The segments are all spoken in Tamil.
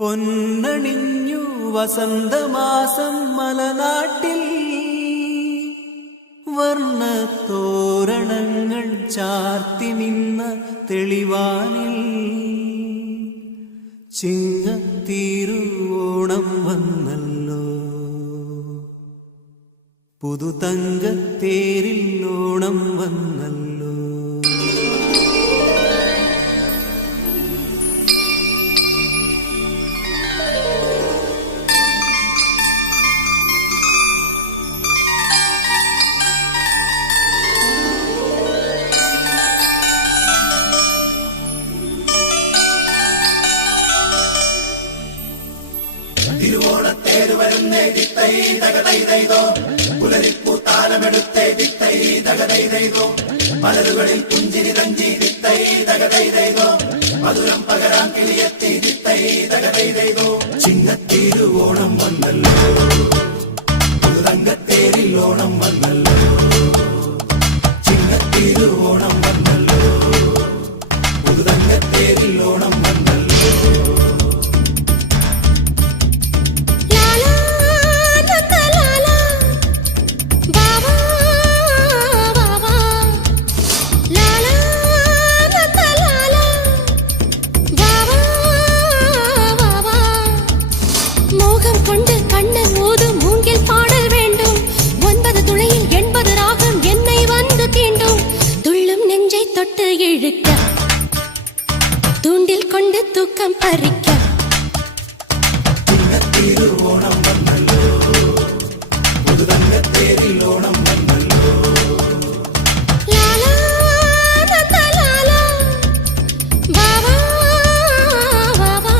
പൊന്നണിഞ്ഞു വസന്തമാസം മലനാട്ടിൽ വർണ്ണത്തോരണങ്ങൾ ചാർത്തി നിന്ന തെളിവാനിൽ ചിങ്ങത്തിരുവോണം വന്നല്ലോ. പുതുതങ്കത്തേരിൽ ഓണം വന്നല്ലോ. തിരുവോണത്തേര് വരുന്നേ ദിത്തൈ തകതൈതൈതോ, പുലരിപ്പൂത്താലമെടുത്തേ ദിത്തൈ തകതൈതൈതോ, മലരുകളിൽ പുഞ്ചിരി തഞ്ചി ദിത്തൈ തകതൈതൈതോ, മധുരം പകരാൻ കിളിയെത്തി ദിത്തൈ തകതൈതൈതോ. ചിങ്ങത്തിരുവോണം വന്നല്ലോ, പുതുതങ്കത്തേരിൽ ഓണം വന്നല്ലോ. ചിങ്ങത്തിരുവോണം വന്നല്ലോ, പുതുതങ്കത്തേരിൽ ഓണം വന്നല്ലോ. தூண்டில் கொண்டு தூக்கம் பறிக்க திருவோணம் வந்தல்லோ, புதுதங்கத்தேரில் ஓணம் வந்தல்லோ. லாலா நந்த லாலா பாபா பாபா.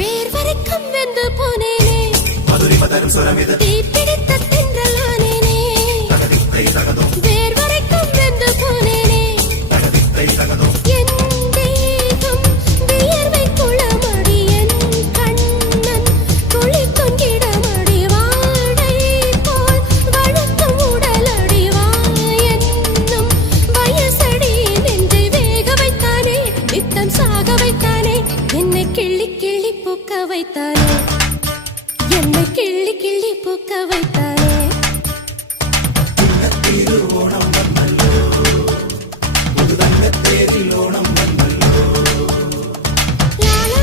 வேர் வரைக்கும் வெந்து போனேனே, மதுரிமதரும் சுரமிது தீப்பிடித்த தென்றலானேனே. வேர் வரைக்கும் வெந்து போனேனே, என் தேகம் வியர்வை குளமடி, என் கண்ணன் குளிக்கும் கிடமடி, வாடை போல் வழுக்கும் உடலடி, வா என்னும் வயசடி, நெஞ்சை வேக வைத்தானே, நித்தம் சாக வைத்தானே, என்னை கிள்ளி கிள்ளி பூக்க வைத்தானே, என்னை கிள்ளி கிள்ளி பூக்க வைத்தானே. திருவோணம் வந்தல்லோ, புதுதங்கத்தேரில் ஓணம் வந்தல்லோ. லாலா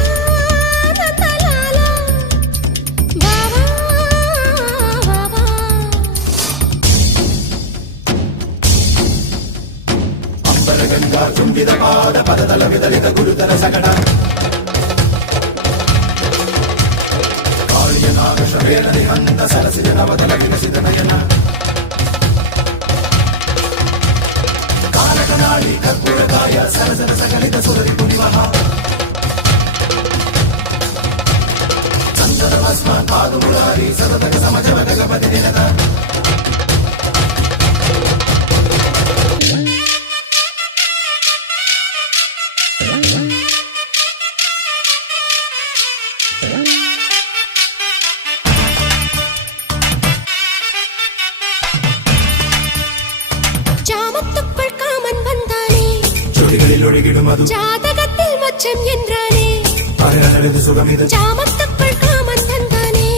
நந்த லாலா பாபா பாபா. அம்பரகங்கா சும்பித பாத பததல விதலித குருதர சகட ಕಾಳಿಯನಾಗಶವೇನದಿ ಹಂತ ಸರಸಿದ ನವದಲ ವಿಕಸಿತ ನಯನ ಕಾಲಕನಾಳಿ ಕರ್ಪೂರಕಾಯ ಸರಸರ ಸಕಲಿತ ಸುರರಿ ಪುನಿವಹ ಚಂದನ ಭಸ್ಮ ಪಾದು ಮುರಾರಿ ಸರದಗ ಸಮಜವದಗ ಬದಿದಿನದ. ஜாமத்துக்குள் காமன் வந்தானே, ஜோடிகளில் ஒழுகிடும் அது ஜாதகத்தில் மச்சம் என்றானே. அழகழகு சுகமிது ஜாமத்துக்குள் காமன் வந்தானே,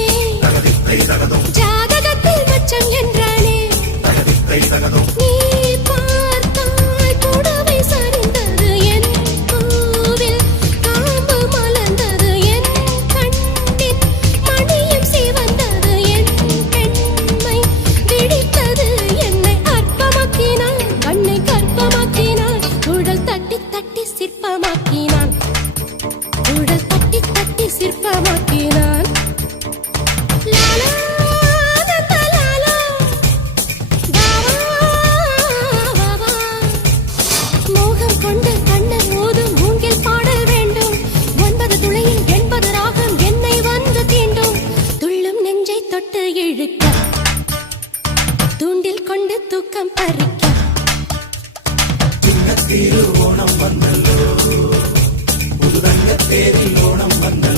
தகதித்தை தகதும் ஜாதகத்தில் மச்சம் என்றானே. தகதித்தை தகதும் நீ பார்த்தாய் புடவை சரிந்தது, என் பூவில் காம்பு மலர்ந்தது, என் கண்ணின் மணியும் சிவந்தது, என் பெண்மை விழித்தது, என்னை அற்பமாக்கினான், கண்ணை கற்பமாக்கினான், உடல் தட்டி தட்டி சிற்பமாக்கினான், உடல் தட்டி தட்டி சிற்பமாக்கினான். லாலா தொட்டு இழுக்க தூண்டில் கொண்டு தூக்கம் பறிக்க சின்னத்தீரு ஓணம் வந்தல்லோ புதுதங்க தேரில் ஓணம் வந்தல்லோ